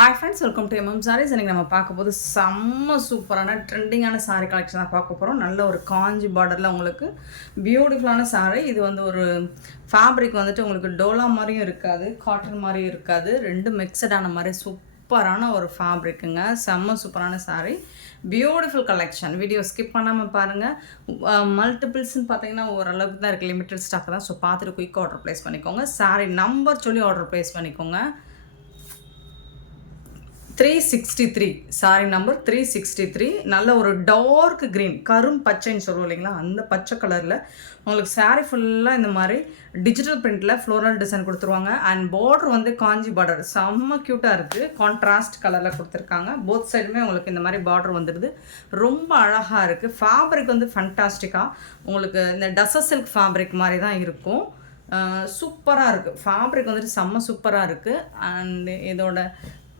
Hi friends, welcome to MM sarees. இன்றைக்கி நம்ம பார்க்க போது செம்ம சூப்பரான ட்ரெண்டிங்கான சாரீ கலெக்ஷன் தான் பார்க்க போகிறோம். நல்ல ஒரு காஞ்சி பார்டரில் உங்களுக்கு பியூட்டிஃபுல்லான சாரீ. இது வந்து ஒரு ஃபேப்ரிக் வந்துட்டு உங்களுக்கு டோலா மாதிரியும் இருக்காது, காட்டன் மாதிரியும் இருக்காது, ரெண்டு மிக்சடான மாதிரி சூப்பரான ஒரு ஃபேப்ரிக்குங்க. செம்ம சூப்பரான sari, beautiful collection. Video skip பண்ணாமல் பாருங்கள். மல்டிபிள்ஸ்ன்னு பார்த்தீங்கன்னா ஓரளவுக்கு தான் இருக்குது, லிமிட்டட் ஸ்டாக் தான். ஸோ பார்த்துட்டு குயிக் ஆர்டர் ப்ளேஸ் பண்ணிக்கோங்க. சாரீ நம்பர் சொல்லி ஆர்டர் ப்ளேஸ் பண்ணிக்கோங்க. 363 சாரி நம்பர் 363. நல்ல ஒரு டார்க் க்ரீன், கரும் பச்சைன்னு சொல்லுவோம் இல்லைங்களா, அந்த பச்சை கலரில் உங்களுக்கு சாரீ ஃபுல்லாக இந்த மாதிரி டிஜிட்டல் பிரிண்டில் ஃப்ளோரல் டிசைன் கொடுத்துருவாங்க. அண்ட் பார்டர் வந்து காஞ்சி பார்டர் செம்ம க்யூட்டாக இருக்குது, கான்ட்ராஸ்ட் கலரில் கொடுத்துருக்காங்க. போத் சைடுமே உங்களுக்கு இந்த மாதிரி பார்டர் வந்துடுது, ரொம்ப அழகாக இருக்குது. ஃபேப்ரிக் வந்து ஃபண்டாஸ்டிக்காக உங்களுக்கு இந்த டசர் சில்க் ஃபேப்ரிக் மாதிரி தான் இருக்கும். சூப்பராக இருக்குது ஃபேப்ரிக் வந்துட்டு, செம்ம சூப்பராக இருக்குது. அண்ட் இதோட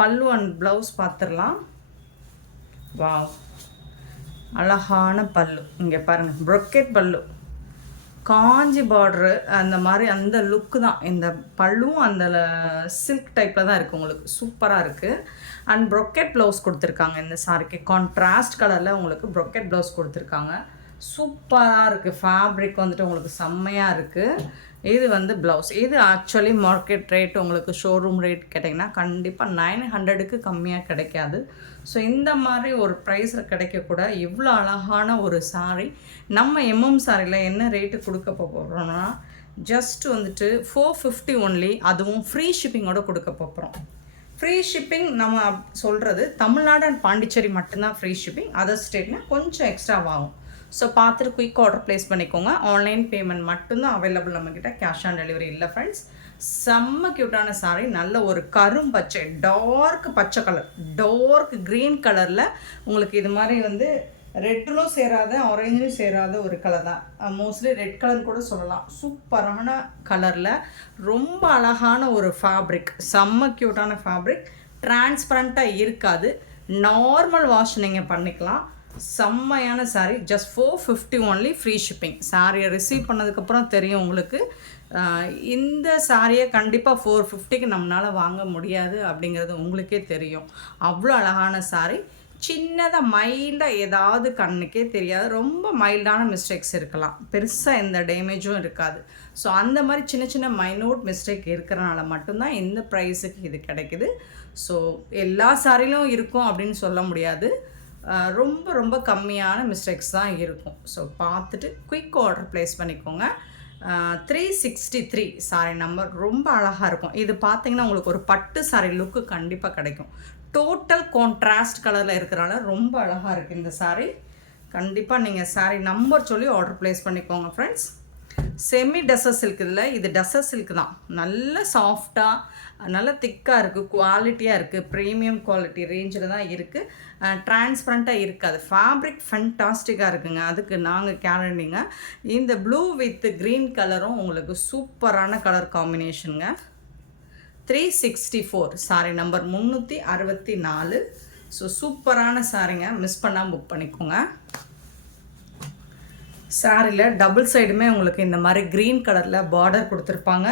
பல்லு அண்ட் ப்ளவுஸ் பார்த்துடலாம். வாவ், அழகான பல்லு. இங்கே பாருங்கள், ப்ரொக்கெட் பல்லு, காஞ்சி பார்ட்ரு அந்த மாதிரி அந்த லுக்கு தான். இந்த பல்லுவும் அந்த சில்க் டைப்பில் தான் இருக்குது, உங்களுக்கு சூப்பராக இருக்குது. அண்ட் ப்ரொக்கெட் ப்ளவுஸ் கொடுத்துருக்காங்க இந்த சாரிக்கு, கான்ட்ராஸ்ட் கலரில் உங்களுக்கு ப்ரொக்கெட் ப்ளவுஸ் கொடுத்துருக்காங்க. சூப்பராக இருக்குது ஃபேப்ரிக் வந்துட்டு, உங்களுக்கு செம்மையாக இருக்குது. இது வந்து ப்ளவுஸ். இது ஆக்சுவலி மார்க்கெட் ரேட், உங்களுக்கு ஷோரூம் ரேட் கேட்டிங்கன்னா கண்டிப்பாக 900க்கு கம்மியாக கிடைக்காது. ஸோ இந்த மாதிரி ஒரு ப்ரைஸில் கிடைக்கக்கூட இவ்வளோ அழகான ஒரு சாரீ நம்ம எம்எம் சாரியில் என்ன ரேட்டு கொடுக்க போகிறோம்னா, ஜஸ்ட் வந்துட்டு 450 ஒன்லி. அதுவும் ஃப்ரீ ஷிப்பிங்கோடு கொடுக்க போகிறோம். ஃப்ரீ ஷிப்பிங் நம்ம சொல்கிறது தமிழ்நாடு அண்ட் பாண்டிச்சேரி மட்டும்தான் ஃப்ரீ ஷிப்பிங். அதர் ஸ்டேட்னா கொஞ்சம் எக்ஸ்ட்ராவாகும். ஸோ பார்த்துட்டு குயிக் ஆர்டர் ப்ளேஸ் பண்ணிக்கோங்க. ஆன்லைன் பேமெண்ட் மட்டும்தான் அவைலபிள் நம்மக்கிட்ட, கேஷ் ஆன் டெலிவரி இல்லை ஃப்ரெண்ட்ஸ். செம்ம க்யூட்டான சாரீ, நல்ல ஒரு கரும் பச்சை, டார்க் பச்சை கலர், டார்க் க்ரீன் கலரில் உங்களுக்கு இது மாதிரி வந்து ரெட்டிலும் சேராத ஆரஞ்சிலும் சேராத ஒரு கலர் தான். மோஸ்ட்லி ரெட் கலர் கூட சொல்லலாம். சூப்பரான கலரில் ரொம்ப அழகான ஒரு ஃபேப்ரிக், செம்ம க்யூட்டான ஃபேப்ரிக். டிரான்ஸ்பரண்ட்டாக இருக்காது, நார்மல் வாஷ் நீங்கள் பண்ணிக்கலாம். செம்மையான sari, just 450 only, free shipping. சாரியை ரிசீவ் பண்ணதுக்கப்புறம் தெரியும் உங்களுக்கு, இந்த சாரியை கண்டிப்பாக 450க்கு நம்மளால் வாங்க முடியாது அப்படிங்கிறது உங்களுக்கே தெரியும். அவ்வளோ அழகான சாரீ. சின்னதாக மைல்டாக ஏதாவது கண்ணுக்கே தெரியாது, ரொம்ப மைல்டான மிஸ்டேக்ஸ் இருக்கலாம், பெருசாக எந்த டேமேஜும் இருக்காது. ஸோ அந்த மாதிரி சின்ன சின்ன மைனூட் மிஸ்டேக் இருக்கிறனால மட்டும்தான் இந்த ப்ரைஸுக்கு இது கிடைக்குது. ஸோ எல்லா சாரிலும் இருக்கும் அப்படின்னு சொல்ல முடியாது, ரொம்ப ரொம்ப கம்மியான மிஸ்டேக்ஸ் தான் இருக்கும். ஸோ பார்த்துட்டு குயிக் ஆர்டர் ப்ளேஸ் பண்ணிக்கோங்க. 363 சாரி நம்பர், ரொம்ப அழகாக இருக்கும். இது பார்த்தீங்கன்னா உங்களுக்கு ஒரு பட்டு சாரி லுக்கு கண்டிப்பாக கிடைக்கும். டோட்டல் கான்ட்ராஸ்ட் கலரில் இருக்கிறனால ரொம்ப அழகாக இருக்குது இந்த சாரீ. கண்டிப்பாக நீங்கள் சாரீ நம்பர் சொல்லி ஆர்டர் ப்ளேஸ் பண்ணிக்கோங்க ஃப்ரெண்ட்ஸ். செமி டசர் சில்க், இதில் இது டசர் சில்க் தான். நல்ல சாஃப்டாக, நல்ல திக்காக இருக்குது, குவாலிட்டியாக இருக்குது, ப்ரீமியம் குவாலிட்டி ரேஞ்சில் தான் இருக்குது. டிரான்ஸ்பரண்ட்டாக இருக்காது, ஃபேப்ரிக் ஃபண்டாஸ்டிக்காக இருக்குங்க. அதுக்கு நாங்கள் கேரண்டிங்க. இந்த ப்ளூ வித் க்ரீன் கலரும் உங்களுக்கு சூப்பரான கலர் காம்பினேஷனுங்க. 364 சாரி நம்பர் 364. ஸோ சூப்பரான சாரிங்க, மிஸ் பண்ணாமல் புக் பண்ணிக்கோங்க. சாரியில் டபுள் சைடுமே உங்களுக்கு இந்த மாதிரி க்ரீன் கலரில் பார்டர் கொடுத்துருப்பாங்க,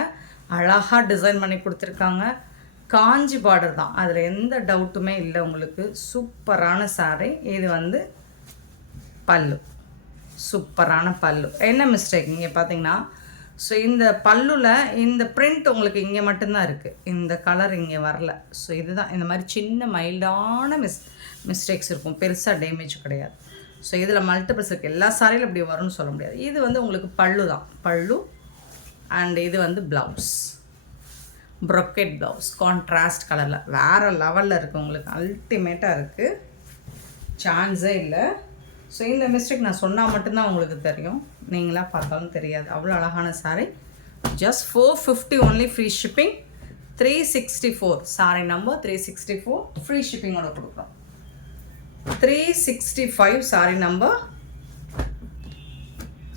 அழகாக டிசைன் பண்ணி கொடுத்துருக்காங்க. காஞ்சி பார்டர் தான், அதில் எந்த டவுட்டுமே இல்லை உங்களுக்கு. சூப்பரான சாரீ. இது வந்து பல்லு, சூப்பரான பல்லு. என்ன மிஸ்டேக் இங்கே பார்த்தீங்கன்னா, ஸோ இந்த பல்லுவில் இந்த பிரிண்ட் உங்களுக்கு இங்கே மட்டும்தான் இருக்குது, இந்த கலர் இங்கே வரல. ஸோ இதுதான், இந்த மாதிரி சின்ன மைல்டான மிஸ்டேக்ஸ் இருக்கும், பெருசாக டேமேஜ் கிடையாது. ஸோ இதில் மல்டிபிள்ஸ் இருக்குது, எல்லா சாரியிலும் இப்படி வரும்னு சொல்ல முடியாது. இது வந்து உங்களுக்கு பல்லு தான், பல்லு. அண்ட் இது வந்து ப்ளவுஸ், ப்ரொக்கெட் ப்ளவுஸ், கான்ட்ராஸ்ட் கலரில் வேறு லெவலில் இருக்குது, உங்களுக்கு அல்டிமேட்டாக இருக்குது, சான்ஸே இல்லை. ஸோ இந்த மிஸ்டேக் நான் சொன்னால் மட்டும்தான் உங்களுக்கு தெரியும், நீங்களாக பார்த்தாலும் தெரியாது. அவ்வளோ அழகான sari. Just 450 only, free shipping. 364 sari number 364, free ஷிப்பிங்கோட கொடுக்குறோம். 365 சாரி நம்பர்.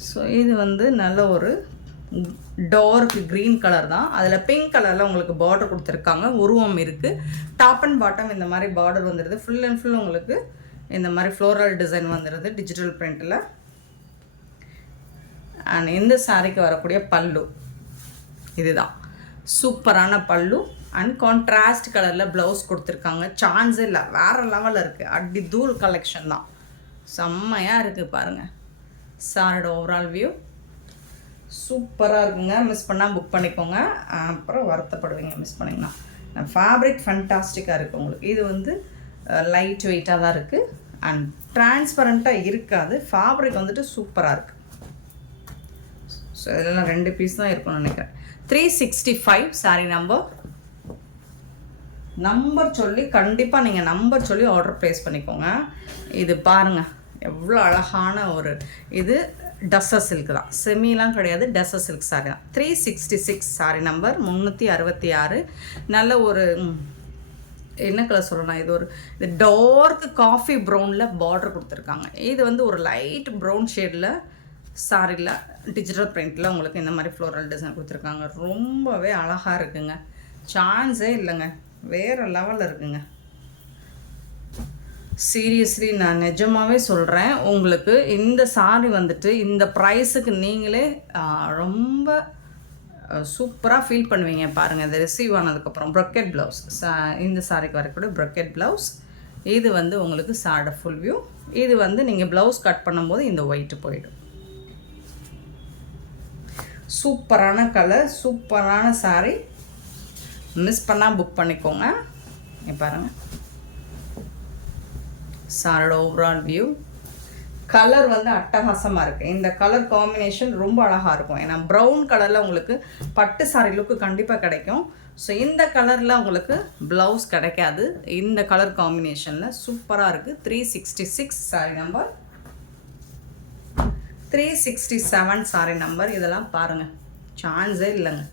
ஸோ இது வந்து நல்ல ஒரு டார்க் க்ரீன் கலர் தான், அதில் பிங்க் கலரில் உங்களுக்கு பார்டர் கொடுத்துருக்காங்க, உருவம் இருக்குது. டாப் அண்ட் பாட்டம் இந்த மாதிரி பார்டர் வந்துடுது. ஃபுல் அண்ட் ஃபுல் உங்களுக்கு இந்த மாதிரி ஃப்ளோரல் டிசைன் வந்துடுது டிஜிட்டல் பிரிண்டில். அண்ட் இந்த சாரிக்கு வரக்கூடிய பல்லு இதுதான், சூப்பரான பல்லு. அண்ட் கான்ட்ராஸ்ட் கலரில் ப்ளவுஸ் கொடுத்துருக்காங்க. சான்ஸே இல்லை, வேறு லெவலில் இருக்குது. அடி தூள் கலெக்ஷன் தான், செம்மையாக இருக்குது பாருங்கள். சாரோட ஓவரால் வியூ சூப்பராக இருக்குங்க. மிஸ் பண்ணால் புக் பண்ணிக்கோங்க, அப்புறம் வருத்தப்படுவீங்க மிஸ் பண்ணிங்கன்னா. ஃபேப்ரிக் ஃபேண்டாஸ்டிக்காக இருக்குது உங்களுக்கு. இது வந்து லைட் வெயிட்டாக தான் இருக்குது அண்ட் டிரான்ஸ்பரண்ட்டாக இருக்காது. ஃபேப்ரிக் வந்துட்டு சூப்பராக இருக்குது. ஸோ இதெல்லாம் 2 பீஸ் தான் இருக்கும்னு நினைக்கிறேன். 365 சாரி நம்பர் சொல்லி கண்டிப்பாக நீங்கள் நம்பர் சொல்லி ஆர்டர் ப்ளேஸ் பண்ணிக்கோங்க. இது பாருங்கள் எவ்வளோ அழகான ஒரு இது டஸ்ஸர் சில்க் தான், செமிலாம் கிடையாது, டஸ்ஸர் சில்க் சாரி தான். 366 சாரி நம்பர் 366. நல்ல ஒரு என்ன கலர் சொல்லலாம், இது டார்க் காஃபி ப்ரௌனில் பார்டர் கொடுத்துருக்காங்க. இது வந்து ஒரு லைட் ப்ரௌன் ஷேடில் சாரியில் டிஜிட்டல் பிரிண்டில் உங்களுக்கு இந்த மாதிரி ஃப்ளோரல் டிசைன் கொடுத்துருக்காங்க. ரொம்பவே அழகாக இருக்குங்க, சான்ஸே இல்லைங்க, வேறு லெவலில் இருக்குங்க. சீரியஸ்லி நான் நிஜமாகவே சொல்கிறேன், உங்களுக்கு இந்த சாரி வந்துட்டு இந்த ப்ரைஸுக்கு நீங்களே ரொம்ப சூப்பராக ஃபீல் பண்ணுவீங்க. பாருங்கள், இது ரிசீவ் ஆனதுக்கப்புறம் ப்ரொக்கெட் ப்ளவுஸ், இந்த சாரிக்கு வரக்கூடிய ப்ரொக்கெட் ப்ளவுஸ். இது வந்து உங்களுக்கு சாரோட ஃபுல் வியூ. இது வந்து நீங்கள் ப்ளவுஸ் கட் பண்ணும்போது இந்த ஒயிட்டு போயிடும். சூப்பரான கலர், சூப்பரான சாரி, மிஸ் பண்ணால் புக் பண்ணிக்கோங்க. பாருங்கள் சாரோட ஓவரால் வியூ. கலர் வந்து அட்டகாசமாக இருக்குது. இந்த கலர் காம்பினேஷன் ரொம்ப அழகாக இருக்கும். ஏன்னா ப்ரௌன் கலரில் உங்களுக்கு பட்டு சாரி லுக்கு கண்டிப்பாக கிடைக்கும். ஸோ இந்த கலரில் உங்களுக்கு ப்ளவுஸ் கிடைக்காது. இந்த கலர் காம்பினேஷனில் சூப்பராக இருக்குது. 366 சாரி நம்பர், 367 சாரி நம்பர். இதெல்லாம் பாருங்கள், சான்ஸே இல்லைங்க,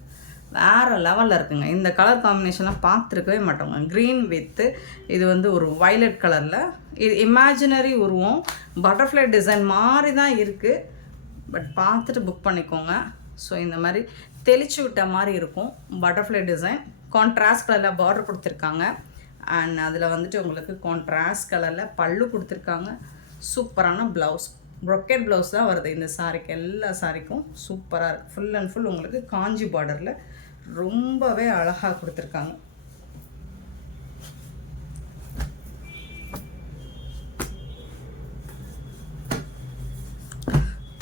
வேறு லெவலில் இருக்குங்க. இந்த கலர் காம்பினேஷன்லாம் பார்த்துருக்கவே மாட்டோங்க. க்ரீன் வித்து இது வந்து ஒரு வைலட் கலரில், இது இமேஜினரி உருவம், பட்டர்ஃப்ளை டிசைன் மாதிரி தான் இருக்குது. பட் பார்த்துட்டு புக் பண்ணிக்கோங்க. ஸோ இந்த மாதிரி தெளிச்சு விட்ட மாதிரி இருக்கும் பட்டர்ஃப்ளை டிசைன். கான்ட்ராஸ்ட் கலரில் பார்டர் கொடுத்துருக்காங்க அண்ட் அதில் வந்துட்டு உங்களுக்கு கான்ட்ராஸ்ட் கலரில் பல்லு கொடுத்துருக்காங்க. சூப்பரான ப்ளவுஸ், ப்ரொக்கெட் ப்ளவுஸ் தான் வருது இந்த சாரிக்கு, எல்லா சாரிக்கும் சூப்பராக இருக்குது. ஃபுல் அண்ட் ஃபுல் உங்களுக்கு காஞ்சி பார்டரில் ரொம்பவே அழகாக கொடுத்துருக்காங்க.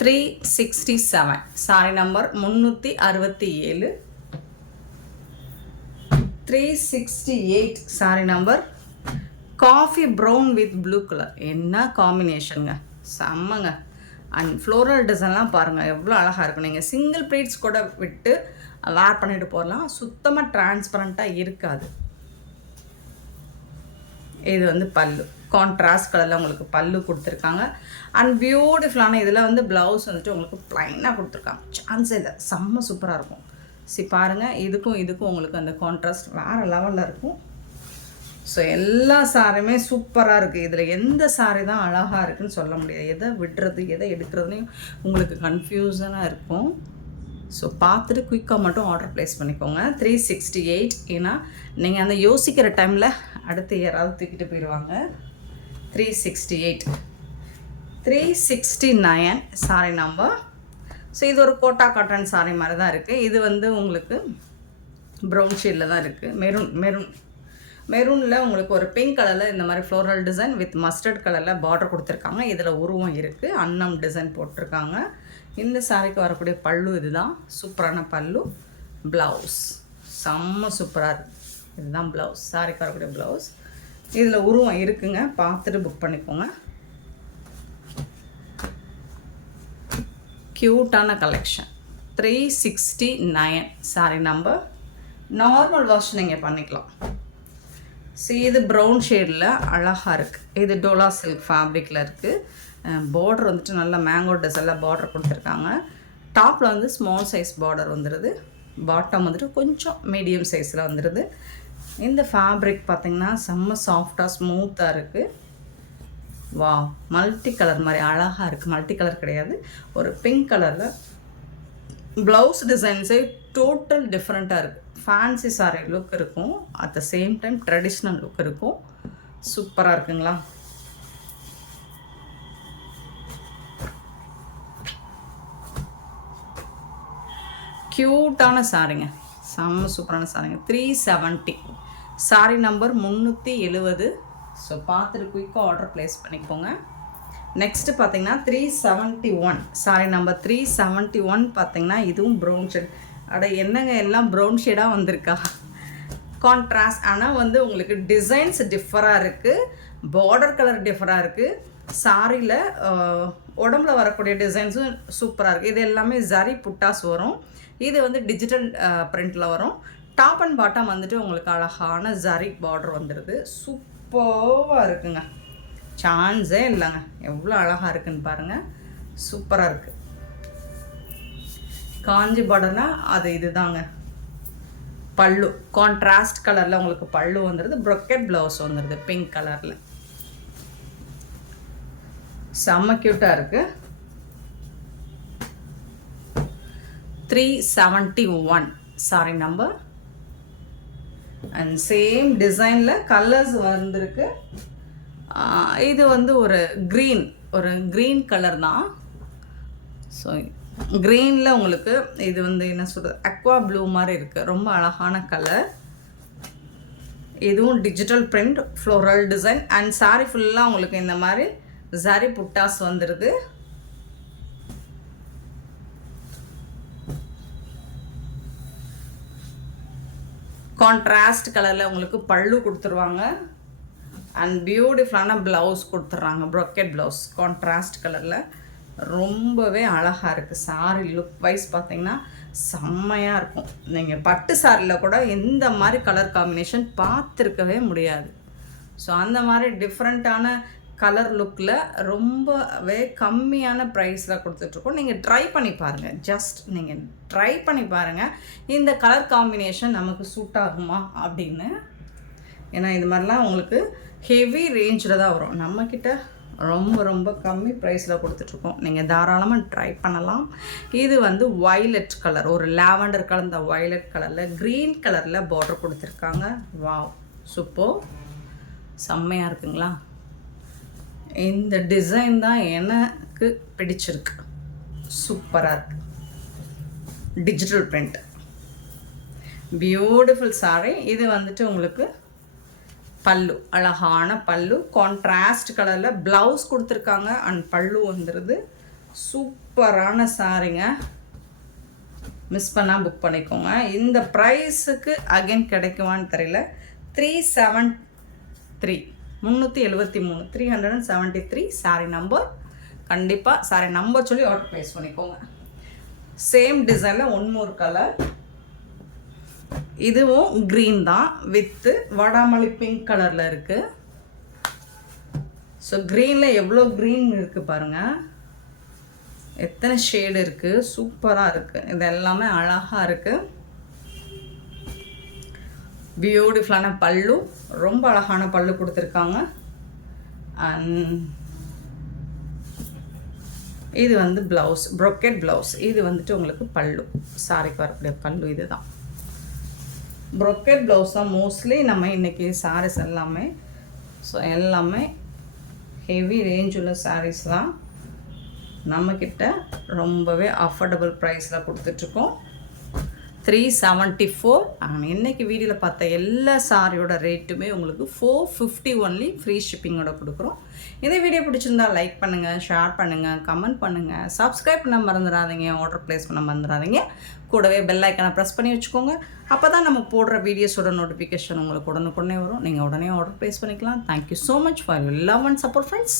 $367 sorry number 367. 368 sorry number coffee brown with blue colour. என்ன காம்பினேஷனுங்க, செம்மங்க. அண்ட் ஃப்ளோரல் டிசைன்லாம் பாருங்கள் எவ்வளோ அழகாக இருக்கும். நீங்கள் சிங்கிள் ப்ளீட்ஸ் கூட விட்டு வேர் பண்ணிட்டு போகலாம், சுத்தமாக டிரான்ஸ்பரண்ட்டாக இருக்காது. இது வந்து பல்லு, கான்ட்ராஸ்ட் கலரில் உங்களுக்கு பல்லு கொடுத்துருக்காங்க. அண்ட் பியூட்டிஃபுல்லான இதில் வந்து ப்ளவுஸ் வந்துட்டு உங்களுக்கு ப்ளைனாக கொடுத்துருக்காங்க. சான்ஸே இல்லை, செம்ம சூப்பராக இருக்கும். பாருங்கள், இதுக்கும் உங்களுக்கு அந்த கான்ட்ராஸ்ட் வேறு லெவலில் இருக்கும். ஸோ எல்லா சாரியுமே சூப்பராக இருக்குது. இதில் எந்த சாரி தான் அழகாக இருக்குதுன்னு சொல்ல முடியாது. எதை விடுறது எதை எடுக்கிறதுனையும் உங்களுக்கு கன்ஃபியூஷனாக இருக்கும். ஸோ பார்த்துட்டு குயிக்காக மட்டும் ஆர்டர் ப்ளேஸ் பண்ணிக்கோங்க. 368. ஏன்னா நீங்கள் அந்த யோசிக்கிற டைமில் அடுத்து யாராவது தூக்கிட்டு போயிடுவாங்க. 368. 369 சாரி நம்பர். ஸோ இது ஒரு கோட்டா காட்டன் சாரி மாதிரி தான் இருக்குது. இது வந்து உங்களுக்கு ப்ரௌன் ஷேடில் தான் இருக்குது. மெரூனில் உங்களுக்கு ஒரு பிங்க் கலரில் இந்த மாதிரி ஃப்ளோரல் டிசைன் வித் மஸ்டர்ட் கலரில் பார்டர் கொடுத்துருக்காங்க. இதில் உருவம் இருக்குது, அன்னம் டிசைன் போட்டிருக்காங்க. இந்த சாரிக்கு வரக்கூடிய பல்லு இதுதான், சூப்பரான பல்லு. ப்ளவுஸ் செம்ம சூப்பராக இருக்குது. இதுதான் ப்ளவுஸ், சாரிக்கு வரக்கூடிய ப்ளவுஸ். இதில் உருவம் இருக்குங்க, பார்த்துட்டு புக் பண்ணிக்கோங்க. க்யூட்டான collection. 369 sorry number. Normal wash நீங்கள் பண்ணிக்கலாம். இது ப்ரௌன் ஷேடில் அழகாக இருக்குது. இது டோலா சில்க் ஃபேப்ரிக்கில் இருக்குது. பார்டர் வந்துட்டு நல்லா மேங்கோ டிசைனில் பார்டர் கொடுத்துருக்காங்க. டாப்பில் வந்து ஸ்மால் சைஸ் பார்டர் வந்துடுது, பாட்டம் வந்துட்டு கொஞ்சம் மீடியம் சைஸில் வந்துடுது. இந்த ஃபேப்ரிக் பார்த்திங்கன்னா செம்ம சாஃப்டாக ஸ்மூத்தாக இருக்குது. வா, மல்டி கலர் மாதிரி அழகாக இருக்குது. மல்டி கலர் கிடையாது, ஒரு பிங்க் கலரில். ப்ளவுஸ் டிசைன்ஸே டோட்டல் டிஃப்ரெண்ட்டாக இருக்குது. ஃபேன்சி சாரி லுக் இருக்கும், at the same time traditional look இருக்கும். சூப்பராக இருக்குங்களா? க்யூட்டான சாரிங்க, செம்ம சூப்பரான சாரிங்க. 370 சாரி நம்பர் 370. ஸோ பார்த்துட்டு குயிக்காக ஆர்டர் ப்ளேஸ் பண்ணிக்கோங்க. நெக்ஸ்ட்டு பார்த்தீங்கன்னா 371 சாரி நம்பர் 371 பார்த்தீங்கன்னா இதுவும் ப்ரௌன் ஷேட். அட என்னங்க எல்லாம் ப்ரௌன் ஷேடாக வந்திருக்கா, கான்ட்ராஸ்ட். ஆனால் வந்து உங்களுக்கு டிசைன்ஸ் டிஃபராக இருக்குது, பார்டர் கலர் டிஃபராக இருக்குது. சாரியில் உடம்புல வரக்கூடிய டிசைன்ஸும் சூப்பராக இருக்குது. இது எல்லாமே ஜரி புட்டாஸ் வரும். இது வந்து டிஜிட்டல் பிரிண்டில் வரும். டாப் அண்ட் பாட்டம் வந்துட்டு உங்களுக்கு அழகான ஜரி பார்டர் வந்துடுது. சூப்பராக இருக்குங்க, சான்ஸே இல்லைங்க. எவ்வளோ அழகாக இருக்குன்னு பாருங்கள், சூப்பராக இருக்குது. காஞ்சி பார்டர்னா அது இதுதாங்க. பல்லு கான்ட்ராஸ்ட் கலரில் உங்களுக்கு பல்லு வந்துடுது. ப்ரொக்கெட் ப்ளவுஸ் வந்துடுது பிங்க் கலரில். செம்ம க்யூட்டாக இருக்குது. 371 சாரி நம்பர். அண்ட் சேம் டிசைனில் கலர்ஸ் வந்திருக்கு. இது வந்து ஒரு க்ரீன் கலர் தான். ஸோ க்ரீனில் உங்களுக்கு இது வந்து என்ன சொல்கிறது, அக்வா ப்ளூ மாதிரி இருக்குது. ரொம்ப அழகான கலர். இதுவும் digital print floral design. And sorry ஃபுல்லாக உங்களுக்கு இந்த மாதிரி ஜரி புட்டாஸ் வந்துடுது. கான்ட்ராஸ்ட் கலரில் உங்களுக்கு பல்லு கொடுத்துருவாங்க. அண்ட் பியூட்டிஃபுல்லான ப்ளவுஸ் கொடுத்துட்றாங்க, ப்ரொக்கெட் ப்ளவுஸ் கான்ட்ராஸ்ட் கலரில். ரொம்பவே அழகாக இருக்குது. சாரி லுக் வைஸ் பார்த்திங்கன்னா செம்மையாக இருக்கும். நீங்கள் பட்டு சாரியில் கூட இந்த மாதிரி கலர் காம்பினேஷன் பார்த்துருக்கவே முடியாது. ஸோ அந்த மாதிரி டிஃப்ரெண்ட்டான கலர் லுக்கில் ரொம்பவே கம்மியான ப்ரைஸில் கொடுத்துட்ருக்கோம். நீங்கள் ட்ரை பண்ணி பாருங்கள், ஜஸ்ட் நீங்கள் ட்ரை பண்ணி பாருங்கள் இந்த கலர் காம்பினேஷன் நமக்கு சூட் ஆகுமா அப்படின்னு. ஏன்னா இது மாதிரிலாம் உங்களுக்கு ஹெவி ரேஞ்சில் தான் வரும். நம்மக்கிட்ட ரொம்ப கம்மி ப்ரைஸில் கொடுத்துட்ருக்கோம். நீங்கள் தாராளமாக ட்ரை பண்ணலாம். இது வந்து வயலட் கலர், ஒரு லாவெண்டர் கலந்த வயலட் கலரில் க்ரீன் கலரில் பார்டர் கொடுத்துருக்காங்க. வாவ், சூப்பர், செம்மையாக இருக்குங்களா. இந்த டிசைன் தான் எனக்கு பிடிச்சிருக்கு, சூப்பராக இருக்குது. Digital print, beautiful sorry. இது வந்துட்டு உங்களுக்கு பல்லு, அழகான பல்லு, கான்ட்ராஸ்ட் கலரில் ப்ளவுஸ் கொடுத்துருக்காங்க. அண்ட் பல்லு வந்துடுது. சூப்பரான சாரிங்க, மிஸ் பண்ணால் புக் பண்ணிக்கோங்க. இந்த ப்ரைஸுக்கு அகைன் கிடைக்குமான்னு தெரியல. 373 373 சாரி நம்பர். கண்டிப்பாக சாரி நம்பர் சொல்லி ஆர்டர் ப்ளேஸ் பண்ணிக்கோங்க. சேம் டிசைனில் ஒன் மோர் கலர். இதுவும் க்ரீன் தான் வித்து வடாமல்லி பிங்க் கலரில் இருக்குது. ஸோ க்ரீனில் எவ்வளோ க்ரீன் இருக்குது பாருங்கள், எத்தனை ஷேடு இருக்குது, சூப்பராக இருக்குது. இது எல்லாமே அழகாக இருக்குது. பியூட்டிஃபுல்லான பல்லு, ரொம்ப அழகான பல்லு கொடுத்துருக்காங்க. அண்ட் இது வந்து ப்ளவுஸ், ப்ரொக்கெட் ப்ளவுஸ். இது வந்துட்டு உங்களுக்கு பல்லு, சாரிக்கு வரக்கூடிய பல்லு இது தான். ப்ரொக்கெட் ப்ளவுஸ் தான் மோஸ்ட்லி நம்ம இன்றைக்கி சாரீஸ் எல்லாமே. ஸோ எல்லாமே ஹெவி ரேஞ்ச் உள்ள சாரீஸ் தான் நம்மக்கிட்ட ரொம்பவே அஃபோர்டபுள் ப்ரைஸில் கொடுத்துட்ருக்கோம். 374. இன்றைக்கி வீடியோவில் பார்த்த எல்லா சாரியோட ரேட்டுமே உங்களுக்கு 450 ஒன்லி, ஃப்ரீ ஷிப்பிங்கோட கொடுக்குறோம். இந்த வீடியோ பிடிச்சிருந்தா லைக் பண்ணுங்கள், ஷேர் பண்ணுங்கள், கமெண்ட் பண்ணுங்கள், சப்ஸ்கிரைப் பண்ண மறந்துடாதீங்க, ஆர்டர் ப்ளேஸ் பண்ண மறந்துடாதீங்க. கூடவே பெல் ஐக்கனை ப்ரெஸ் பண்ணி வச்சுக்கோங்க. அப்போ தான் நம்ம போடுற வீடியோஸோட நோட்டிஃபிகேஷன் உங்களுக்கு உடனுக்குடனே வரும். நீங்கள் உடனே ஆர்டர் ப்ளேஸ் பண்ணிக்கலாம். Thank you so much for your love and support friends.